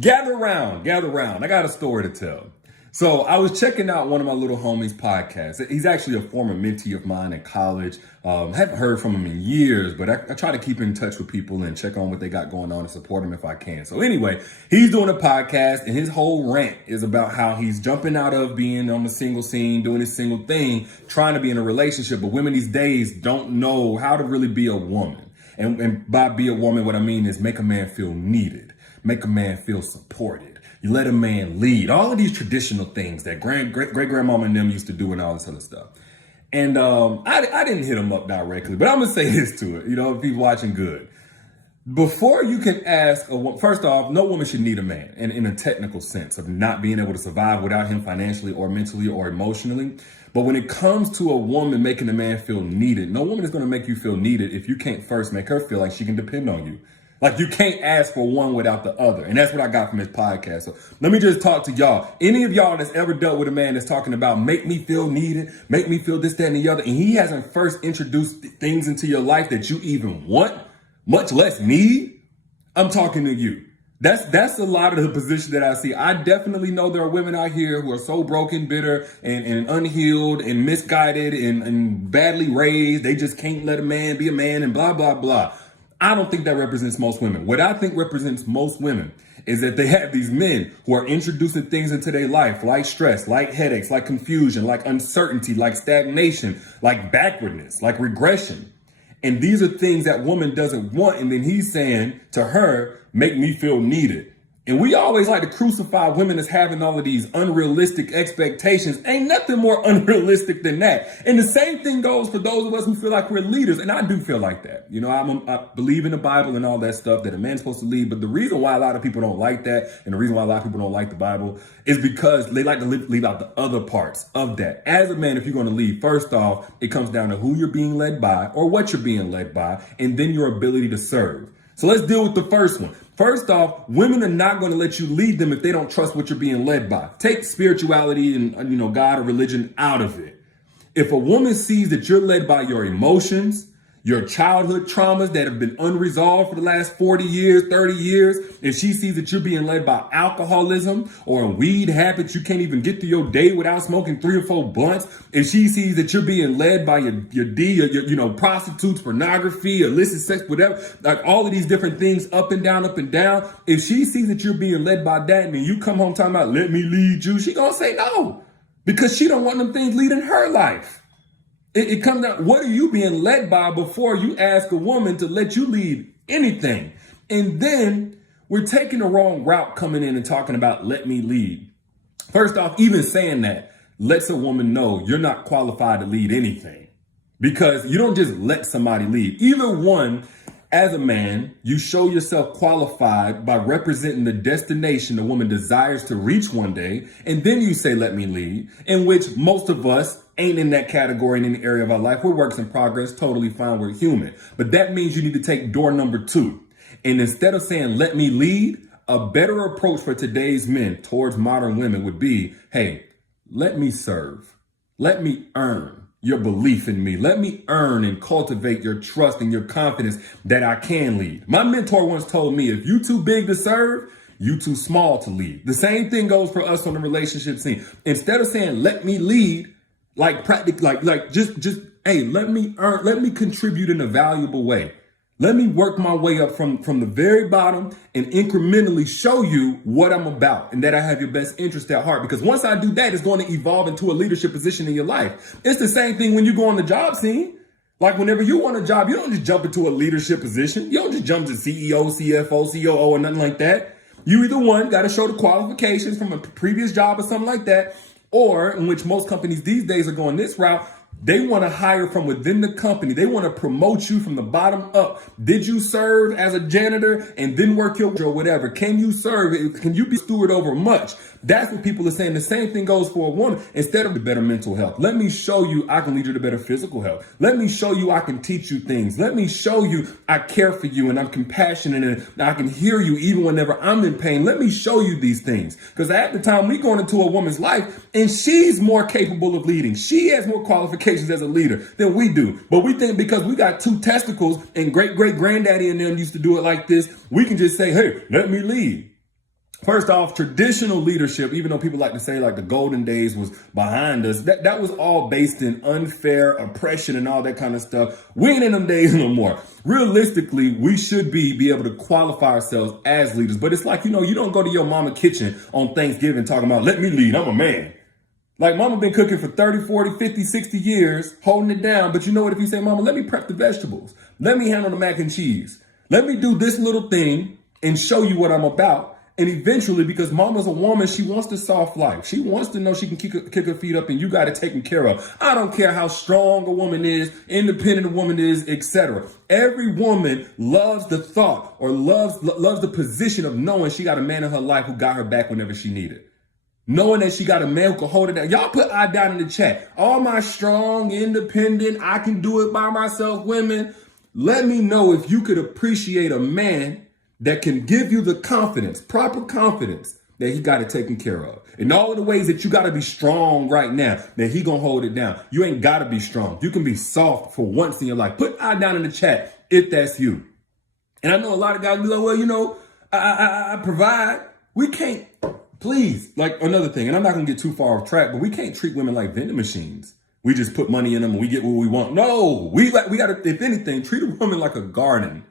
Gather round. I got a story to tell. So I was checking out one of my little homies' podcasts. He's actually a former mentee of mine in college. Haven't heard from him in years, but I try to keep in touch with people and check on what they got going on and support them if I can. So anyway, he's doing a podcast and his whole rant is about how he's jumping out of being on the single scene, doing his single thing, trying to be in a relationship. But women these days don't know how to really be a woman. And by be a woman, what I mean is make a man feel needed, make a man feel supported. You let a man lead. All of these traditional things that great grandmama and them used to do and all this other stuff. And I didn't hit him up directly, but I'm going to say this to it. If he's watching good. Before you can ask a woman, first off, no woman should need a man in a technical sense of not being able to survive without him financially or mentally or emotionally. But when it comes to a woman making a man feel needed, no woman is going to make you feel needed if you can't first make her feel like she can depend on you. Like you can't ask for one without the other. And that's what I got from his podcast. So let me just talk to y'all. Any of y'all that's ever dealt with a man that's talking about make me feel needed, make me feel this, that, and the other, and he hasn't first introduced things into your life that you even want, much less need, I'm talking to you. That's a lot of the position that I see. I definitely know there are women out here who are so broken, bitter, and unhealed, and misguided, and badly raised. They just can't let a man be a man and blah, blah, blah. I don't think that represents most women. What I think represents most women is that they have these men who are introducing things into their life like stress, like headaches, like confusion, like uncertainty, like stagnation, like backwardness, like regression. And these are things that woman doesn't want. And then he's saying to her, make me feel needed. And we always like to crucify women as having all of these unrealistic expectations. Ain't nothing more unrealistic than that. And the same thing goes for those of us who feel like we're leaders. And I do feel like that. I believe in the Bible and all that stuff that a man's supposed to lead. But the reason why a lot of people don't like that and the reason why a lot of people don't like the Bible is because they like to leave out the other parts of that. As a man, if you're going to lead, first off, it comes down to who you're being led by or what you're being led by, and then your ability to serve. So let's deal with the first one. First off, women are not going to let you lead them if they don't trust what you're being led by. Take spirituality and, God or religion out of it. If a woman sees that you're led by your emotions, your childhood traumas that have been unresolved for the last 40 years, 30 years, if she sees that you're being led by alcoholism or weed habits, you can't even get through your day without smoking 3 or 4 blunts. If she sees that you're being led by your prostitutes, pornography, illicit sex, whatever, like all of these different things up and down. If she sees that you're being led by that and then you come home talking about, let me lead you, she gonna say no because she don't want them things leading her life. It comes down, what are you being led by before you ask a woman to let you lead anything? And then we're taking the wrong route coming in and talking about let me lead. First off, even saying that lets a woman know you're not qualified to lead anything because you don't just let somebody lead. Either one, as a man, you show yourself qualified by representing the destination the woman desires to reach one day. And then you say, let me lead, in which most of us ain't in that category in any area of our life. We're works in progress, totally fine, we're human. But that means you need to take door number 2. And instead of saying, let me lead, a better approach for today's men towards modern women would be, hey, let me serve. Let me earn your belief in me. Let me earn and cultivate your trust and your confidence that I can lead. My mentor once told me, if you too big to serve, you too small to lead. The same thing goes for us on the relationship scene. Instead of saying, let me lead, hey, let me contribute in a valuable way. Let me work my way up from the very bottom and incrementally show you what I'm about and that I have your best interest at heart. Because once I do that, it's going to evolve into a leadership position in your life. It's the same thing when you go on the job scene. Like whenever you want a job, you don't just jump into a leadership position. You don't just jump to CEO, CFO, COO, or nothing like that. You either one, got to show the qualifications from a previous job or something like that, or in which most companies these days are going this route, they want to hire from within the company. They want to promote you from the bottom up. Did you serve as a janitor and then work your or whatever? Can you serve? Can you be steward over much? That's what people are saying. The same thing goes for a woman. Instead of the better mental health, let me show you I can lead you to better physical health. Let me show you I can teach you things. Let me show you I care for you and I'm compassionate and I can hear you even whenever I'm in pain. Let me show you these things. Because at the time we going into a woman's life and she's more capable of leading. She has more qualifications qualifications as a leader than we do. But we think because we got 2 testicles and great-great-granddaddy and them used to do it like this, we can just say, hey, let me lead. First off, traditional leadership, even though people like to say like the golden days was behind us, that was all based in unfair oppression and all that kind of stuff. We ain't in them days no more. Realistically, we should be able to qualify ourselves as leaders. But it's like, you don't go to your mama kitchen on Thanksgiving talking about, let me lead, I'm a man. Like mama been cooking for 30, 40, 50, 60 years, holding it down. But you know what, if you say, mama, let me prep the vegetables. Let me handle the mac and cheese. Let me do this little thing and show you what I'm about. And eventually, because mama's a woman, she wants the soft life. She wants to know she can kick her feet up and you got it taken care of. I don't care how strong a woman is, independent a woman is, etc. Every woman loves the thought or loves the position of knowing she got a man in her life who got her back whenever she needed. Knowing that she got a man who can hold it down. Y'all put I down in the chat. All my strong, independent, I can do it by myself women. Let me know if you could appreciate a man that can give you the confidence, proper confidence, that he got it taken care of. In all of the ways that you got to be strong right now, that he gonna hold it down. You ain't got to be strong. You can be soft for once in your life. Put I down in the chat if that's you. And I know a lot of guys be like, well, I provide. We can't, please, like another thing, and I'm not gonna get too far off track, but we can't treat women like vending machines. We just put money in them and we get what we want. No, we gotta, if anything, treat a woman like a garden.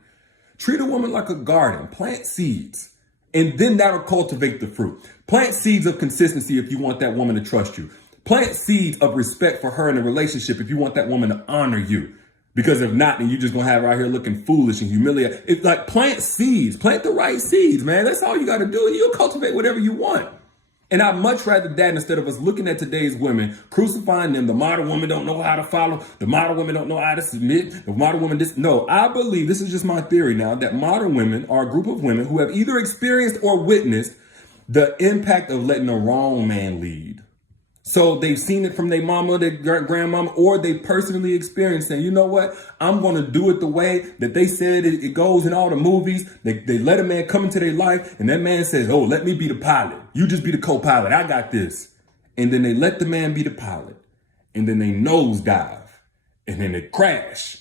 Treat a woman like a garden. Plant seeds. And then that'll cultivate the fruit. Plant seeds of consistency if you want that woman to trust you. Plant seeds of respect for her in a relationship if you want that woman to honor you. Because if not, then you're just going to have her out here looking foolish and humiliated. It's like plant seeds. Plant the right seeds, man. That's all you got to do. You'll cultivate whatever you want. And I'd much rather that instead of us looking at today's women, crucifying them. The modern women don't know how to follow. The modern women don't know how to submit. The modern women, no, I believe, this is just my theory now, that modern women are a group of women who have either experienced or witnessed the impact of letting a wrong man lead. So they've seen it from their mama, their grandmama, or they personally experienced saying, you know what, I'm going to do it the way that they said it goes in all the movies. They let a man come into their life and that man says, oh, let me be the pilot. You just be the co-pilot. I got this. And then they let the man be the pilot. And then they nosedive. And then they crash.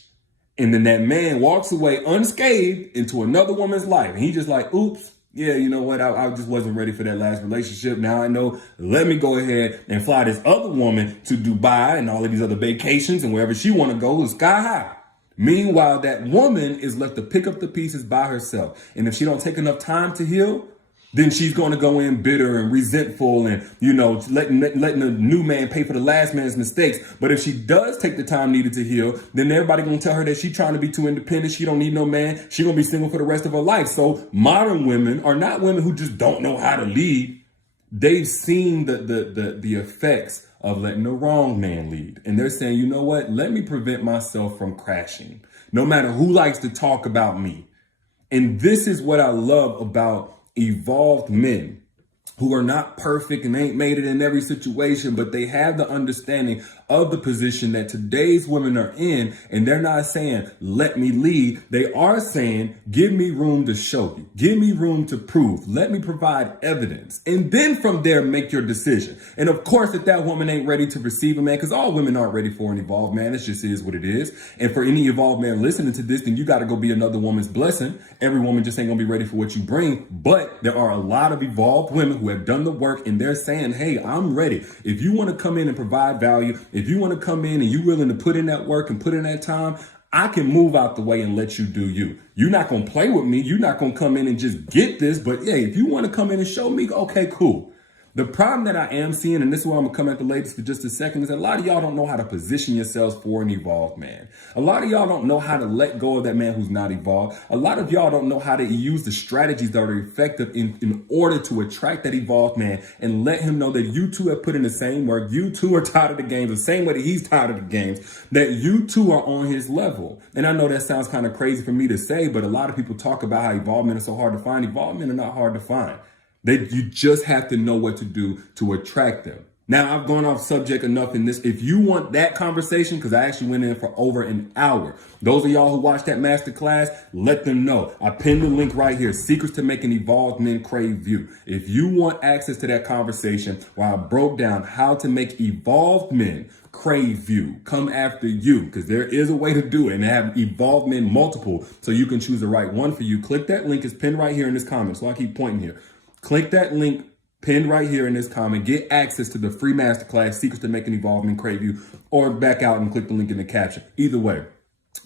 And then that man walks away unscathed into another woman's life. And he just like, oops. Yeah, you know what? I just wasn't ready for that last relationship. Now I know. Let me go ahead and fly this other woman to Dubai and all of these other vacations and wherever she want to go is sky high. Meanwhile, that woman is left to pick up the pieces by herself. And if she don't take enough time to heal, then she's going to go in bitter and resentful and, letting the new man pay for the last man's mistakes. But if she does take the time needed to heal, then everybody going to tell her that she's trying to be too independent. She don't need no man. She going to be single for the rest of her life. So modern women are not women who just don't know how to lead. They've seen the effects of letting the wrong man lead. And they're saying, you know what? Let me prevent myself from crashing, no matter who likes to talk about me. And this is what I love about evolved men who are not perfect and ain't made it in every situation, but they have the understanding of the position that today's women are in. And they're not saying, let me lead. They are saying, give me room to show you. Give me room to prove. Let me provide evidence. And then from there, make your decision. And of course, if that woman ain't ready to receive a man, because all women aren't ready for an evolved man. It just is what it is. And for any evolved man listening to this, then you got to go be another woman's blessing. Every woman just ain't gonna be ready for what you bring. But there are a lot of evolved women who have done the work and they're saying, hey, I'm ready. If you want to come in and provide value, if you want to come in and you're willing to put in that work and put in that time, I can move out the way and let you do you. You're not going to play with me. You're not going to come in and just get this. But yeah, if you want to come in and show me, okay, cool. The problem that I am seeing, and this is why I'm going to come at the ladies for just a second, is that a lot of y'all don't know how to position yourselves for an evolved man. A lot of y'all don't know how to let go of that man who's not evolved. A lot of y'all don't know how to use the strategies that are effective in order to attract that evolved man and let him know that you two have put in the same work. You two are tired of the games the same way that he's tired of the games, that you two are on his level. And I know that sounds kind of crazy for me to say, but a lot of people talk about how evolved men are so hard to find. Evolved men are not hard to find. You just have to know what to do to attract them. Now, I've gone off subject enough in this. If you want that conversation, because I actually went in for over an hour. Those of y'all who watched that masterclass, let them know. I pinned the link right here, Secrets to Making Evolved Men Crave You. If you want access to that conversation where I broke down how to make evolved men crave you, come after you, because there is a way to do it and have evolved men multiple so you can choose the right one for you. Click that link. It's pinned right here in this comment. So I keep pointing here. Click that link pinned right here in this comment. Get access to the free masterclass, Secrets to Making Evolved Men Crave You, or back out and click the link in the caption. Either way.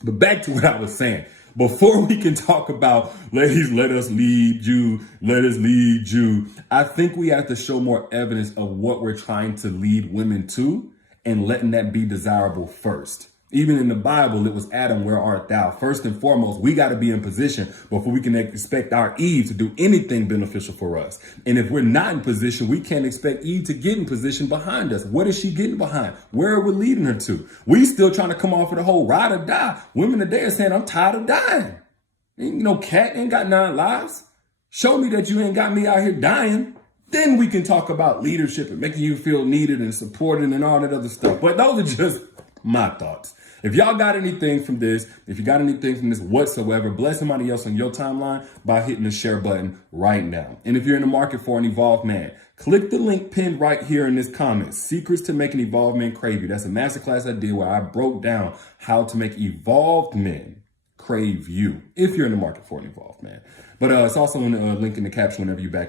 But back to what I was saying. Before we can talk about, ladies, let us lead you, let us lead you, I think we have to show more evidence of what we're trying to lead women to and letting that be desirable first. Even in the Bible, it was Adam, where art thou? First and foremost, we got to be in position before we can expect our Eve to do anything beneficial for us. And if we're not in position, we can't expect Eve to get in position behind us. What is she getting behind? Where are we leading her to? We still trying to come off of the whole ride or die. Women today are saying, I'm tired of dying. Ain't no cat, ain't got 9 lives. Show me that you ain't got me out here dying. Then we can talk about leadership and making you feel needed and supported and all that other stuff. But those are just my thoughts. If y'all got anything from this, if you got anything from this whatsoever, bless somebody else on your timeline by hitting the share button right now. And if you're in the market for an evolved man, click the link pinned right here in this comment, Secrets to Making Evolved Men Crave You. That's a masterclass I did where I broke down how to make evolved men crave you if you're in the market for an evolved man. But it's also in the link in the caption whenever you back out.